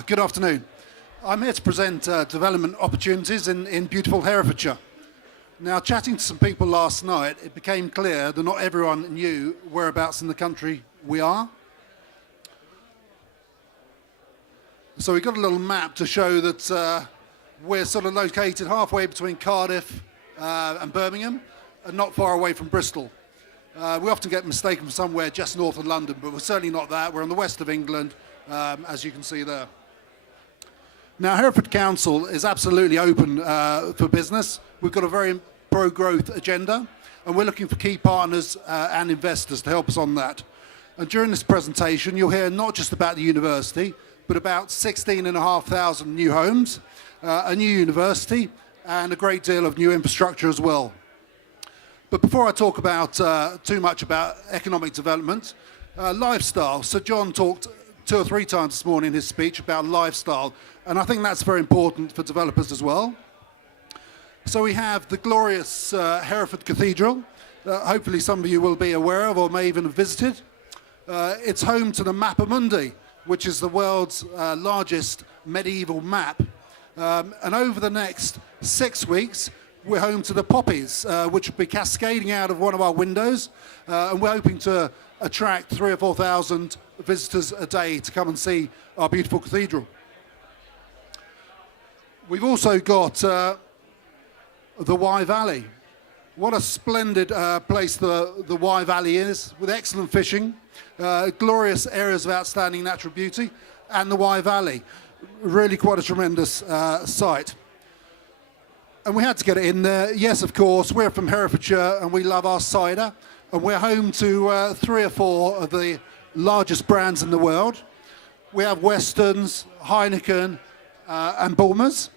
Good afternoon. I'm here to present development opportunities in beautiful Herefordshire. Now, chatting to some people last night, it became clear that not everyone knew whereabouts in the country we are. So we got a little map to show that we're sort of located halfway between Cardiff and Birmingham, and not far away from Bristol. We often get mistaken for somewhere just north of London, but we're certainly not that. We're on the west of England, as you can see there. Now, Hereford Council is absolutely open for business. We've got a very pro-growth agenda, and we're looking for key partners and investors to help us on that. And during this presentation, you'll hear not just about the university, but about 16,500 new homes, a new university, and a great deal of new infrastructure as well. But before I talk about too much about economic development, lifestyle. Sir John talked 2 or 3 times this morning in his speech about lifestyle, and I think that's very important for developers as well. So we have the glorious Hereford Cathedral. Hopefully some of you will be aware of or may even have visited. It's home to the MIPIM, which is the world's largest medieval map. And over the next 6 weeks, we're home to the poppies, which will be cascading out of one of our windows. And we're hoping to attract 3,000 or 4,000 visitors a day to come and see our beautiful cathedral. We've also got the Wye Valley. What a splendid place the Wye Valley is, with excellent fishing, glorious areas of outstanding natural beauty, and the Wye Valley. Really quite a tremendous site. And we had to get it in there. Yes, of course, we're from Herefordshire and we love our cider. And we're home to 3 or 4 of the largest brands in the world. We have Weston's, Heineken, and Bulmers.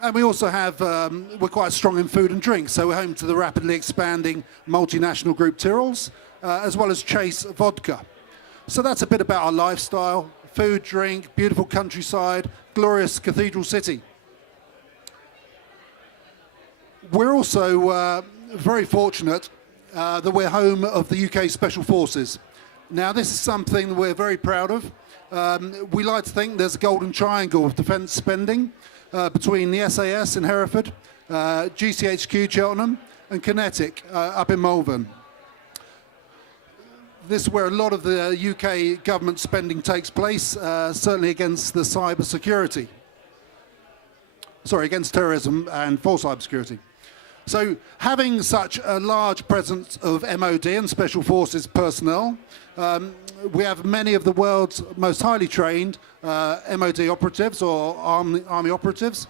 And we also have, we're quite strong in food and drink, so we're home to the rapidly expanding multinational group Tyrrell's, as well as Chase Vodka. So that's a bit about our lifestyle, food, drink, beautiful countryside, glorious cathedral city. We're also very fortunate that we're home of the UK Special Forces. Now, this is something we're very proud of. We like to think there's a golden triangle of defence spending between the SAS in Hereford, GCHQ Cheltenham, and Kinetic up in Malvern. This is where a lot of the UK government spending takes place, certainly against the cyber security. Sorry, against terrorism and for cyber security. So having such a large presence of MOD and Special Forces personnel, we have many of the world's most highly trained MOD operatives or army operatives,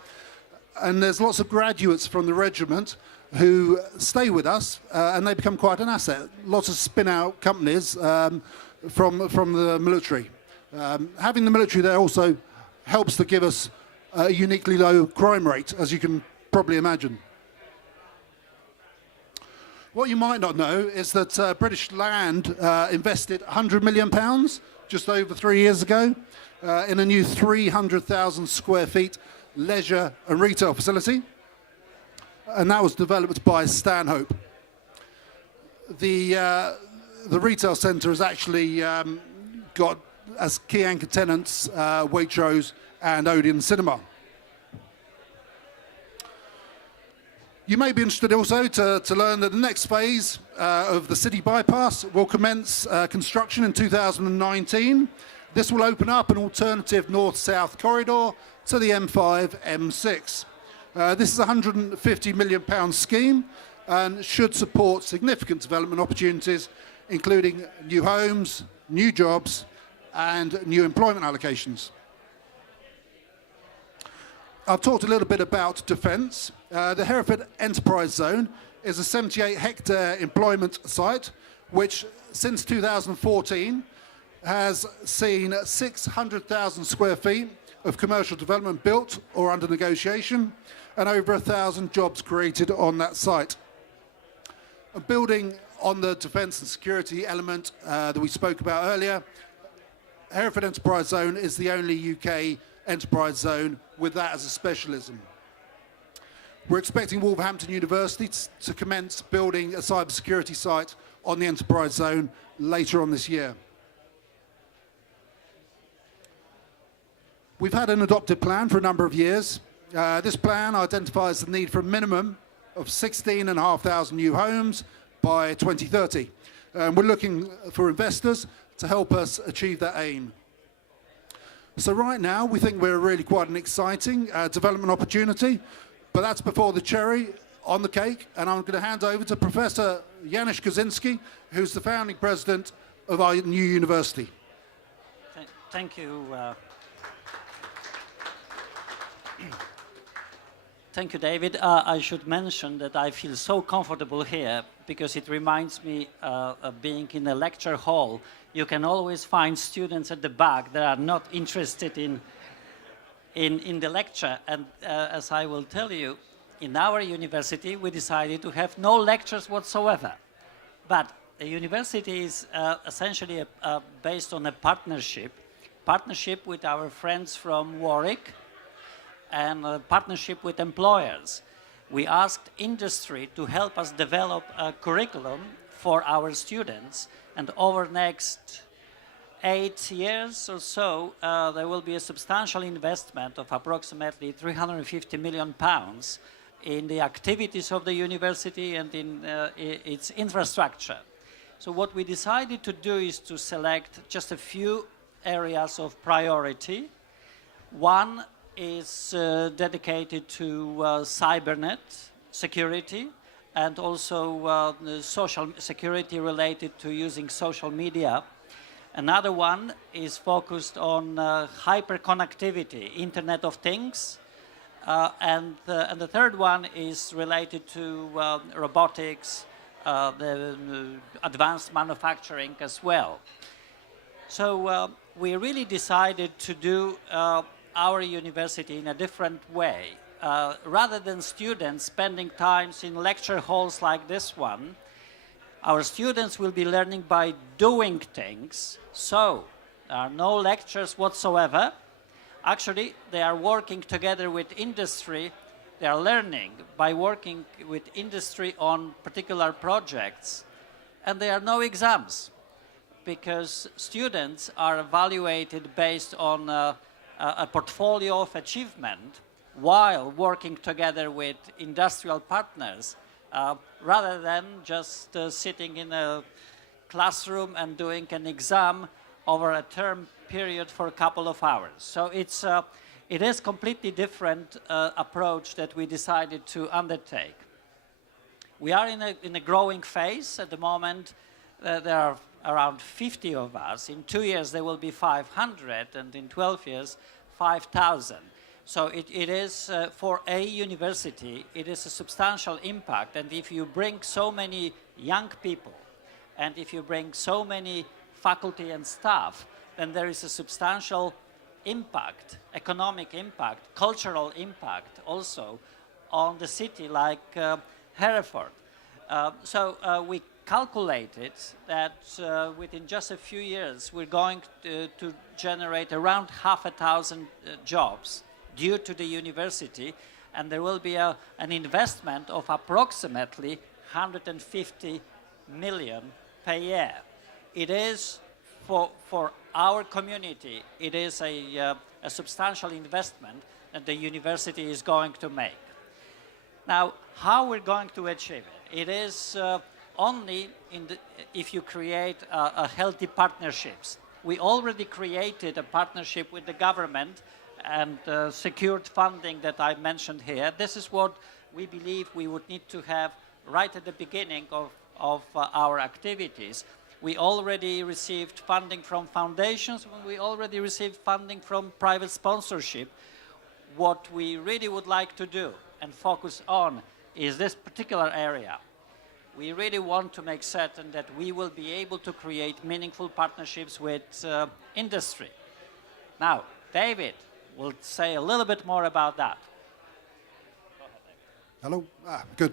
and there's lots of graduates from the regiment who stay with us and they become quite an asset. Lots of spin-out companies from the military. Having the military there also helps to give us a uniquely low crime rate, as you can probably imagine. What you might not know is that British Land invested £100 million just over 3 years ago in a new 300,000 square feet leisure and retail facility, and that was developed by Stanhope. The retail centre has actually got as key anchor tenants Waitrose and Odeon Cinema. You may be interested also to learn that the next phase of the city bypass will commence construction in 2019. This will open up an alternative north-south corridor to the M5, M6. This is a £150 million scheme and should support significant development opportunities, including new homes, new jobs, and new employment allocations. I've talked a little bit about defence. The Hereford Enterprise Zone is a 78-hectare employment site, which since 2014 has seen 600,000 square feet of commercial development built or under negotiation, and over 1,000 jobs created on that site. And building on the defence and security element that we spoke about earlier, Hereford Enterprise Zone is the only UK enterprise zone with that as a specialism. We're expecting Wolverhampton University to commence building a cybersecurity site on the enterprise zone later on this year. We've had an adopted plan for a number of years. This plan identifies the need for a minimum of 16,500 new homes by 2030. We're looking for investors to help us achieve that aim. So right now, we think we're really quite an exciting development opportunity, but that's before the cherry on the cake, and I'm going to hand over to Professor Janusz Kosinski, who's the founding president of our new university. Thank you. Thank you, David. I should mention that I feel so comfortable here because it reminds me of being in a lecture hall. You can always find students at the back that are not interested in the lecture. And as I will tell you, in our university, we decided to have no lectures whatsoever. But the university is essentially based on a partnership with our friends from Warwick, and a partnership with employers. We asked industry to help us develop a curriculum for our students, and over the next 8 years or so, there will be a substantial investment of approximately £350 million in the activities of the university and in its infrastructure. So what we decided to do is to select just a few areas of priority. One is dedicated to cybernet security and also social security related to using social media. Another one is focused on hyperconnectivity, Internet of Things, and the third one is related to robotics, the advanced manufacturing as well. So we really decided to do our university in a different way. Rather than students spending time in lecture halls like this one, our students will be learning by doing things. So there are no lectures whatsoever. Actually, they are working together with industry. They are learning by working with industry on particular projects. And there are no exams, because students are evaluated based on a portfolio of achievement while working together with industrial partners, rather than just sitting in a classroom and doing an exam over a term period for a couple of hours. So it is completely different approach that we decided to undertake. We are in a growing phase at the moment. There are around 50 of us. In 2 years, there will be 500, and in 12 years, 5,000. So it is, for a university, it is a substantial impact. And if you bring so many young people, and if you bring so many faculty and staff, then there is a substantial impact, economic impact, cultural impact also on the city like Hereford. So we calculated that within just a few years we're going to generate around 500,000 jobs due to the university, and there will be an investment of approximately 150 million per year. It is for our community, it is a substantial investment that the university is going to make. Now, how we're going to achieve it? It is only if you create healthy partnerships. We already created a partnership with the government and secured funding that I mentioned here. This is what we believe we would need to have right at the beginning of our activities. We already received funding from foundations, we already received funding from private sponsorship. What we really would like to do and focus on is this particular area. We really want to make certain that we will be able to create meaningful partnerships with industry. Now, David will say a little bit more about that. Hello. Good.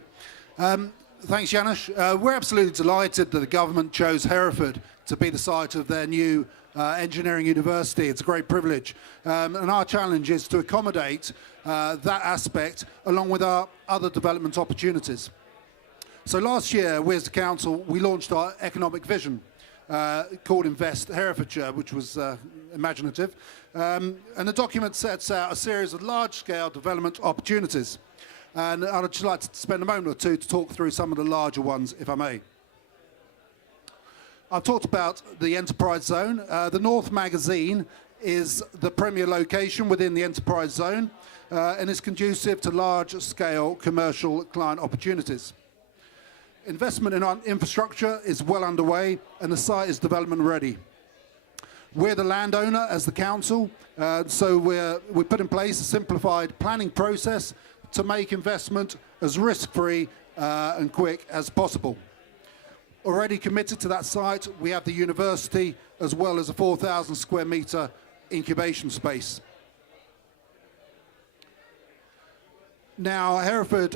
Thanks, Janusz. We're absolutely delighted that the government chose Hereford to be the site of their new engineering university. It's a great privilege. And our challenge is to accommodate that aspect along with our other development opportunities. So last year, we as the council, we launched our economic vision. called Invest Herefordshire, which was imaginative. And the document sets out a series of large-scale development opportunities. And I'd just like to spend a moment or two to talk through some of the larger ones, if I may. I've talked about the enterprise zone. The North Magazine is the premier location within the enterprise zone and is conducive to large-scale commercial client opportunities. Investment in our infrastructure is well underway and the site is development ready. We're the landowner as the council, so we put in place a simplified planning process to make investment as risk-free and quick as possible. Already committed to that site, we have the university as well as a 4,000 square metre incubation space. Now, Hereford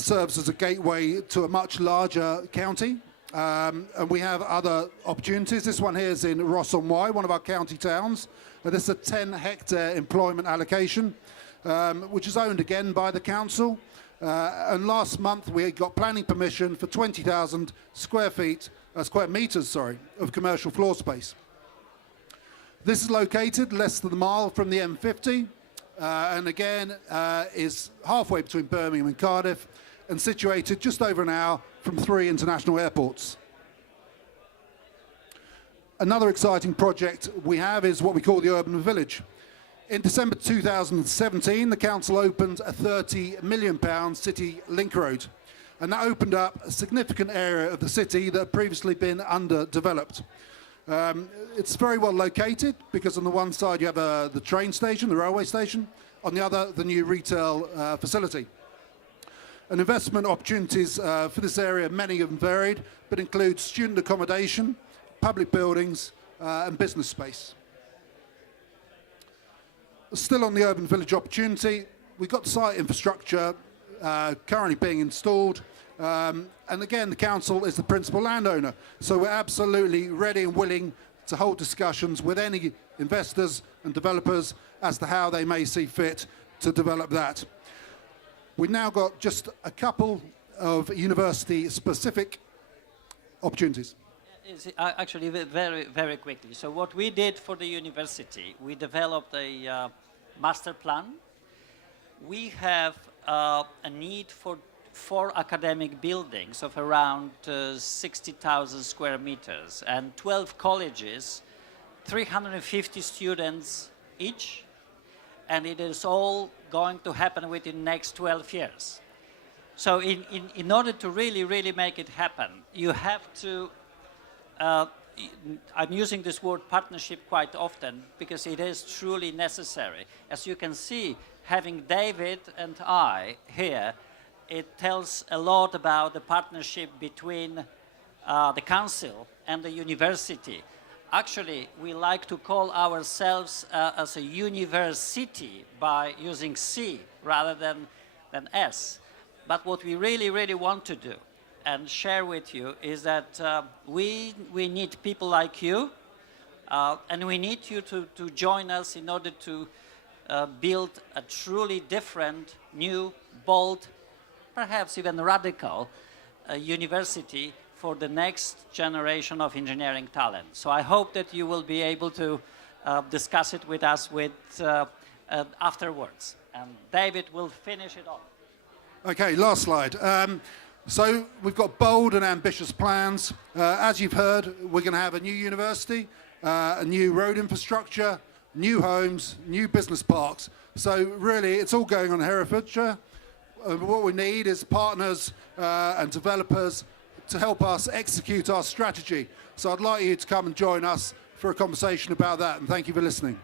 serves as a gateway to a much larger county, and we have other opportunities. This one here is in Ross-on-Wye, one of our county towns. This is a 10-hectare employment allocation, which is owned again by the council. And last month we got planning permission for 20,000 square metres of commercial floor space. This is located less than a mile from the M50, and again is halfway between Birmingham and Cardiff, and situated just over an hour from 3 international airports. Another exciting project we have is what we call the Urban Village. In December 2017, the council opened a £30 million city link road, and that opened up a significant area of the city that had previously been underdeveloped. It's very well located because on the one side you have the train station, the railway station, on the other the new retail facility. And investment opportunities for this area, many of them varied, but include student accommodation, public buildings and business space. Still on the Urban Village opportunity, we've got site infrastructure currently being installed, and again the council is the principal landowner, so we're absolutely ready and willing to hold discussions with any investors and developers as to how they may see fit to develop that. We've now got just a couple of university-specific opportunities. Actually, very, very quickly. So what we did for the university, we developed a master plan. We have a need for 4 academic buildings of around 60,000 square meters and 12 colleges, 350 students each, and it is all going to happen within the next 12 years. So in order to really make it happen, you have to I'm using this word partnership quite often because it is truly necessary. As you can see, having David and I here, it tells a lot about the partnership between the council and the university. Actually, we like to call ourselves as a university by using C rather than S. But what we really want to do and share with you is that we need people like you, and we need you to join us in order to build a truly different, new, bold, perhaps even radical university for the next generation of engineering talent. So I hope that you will be able to discuss it with us afterwards. And David will finish it off. Okay, last slide. So we've got bold and ambitious plans. As you've heard, we're going to have a new university, a new road infrastructure, new homes, new business parks. So really, it's all going on in Herefordshire. What we need is partners and developers to help us execute our strategy. So I'd like you to come and join us for a conversation about that, and thank you for listening.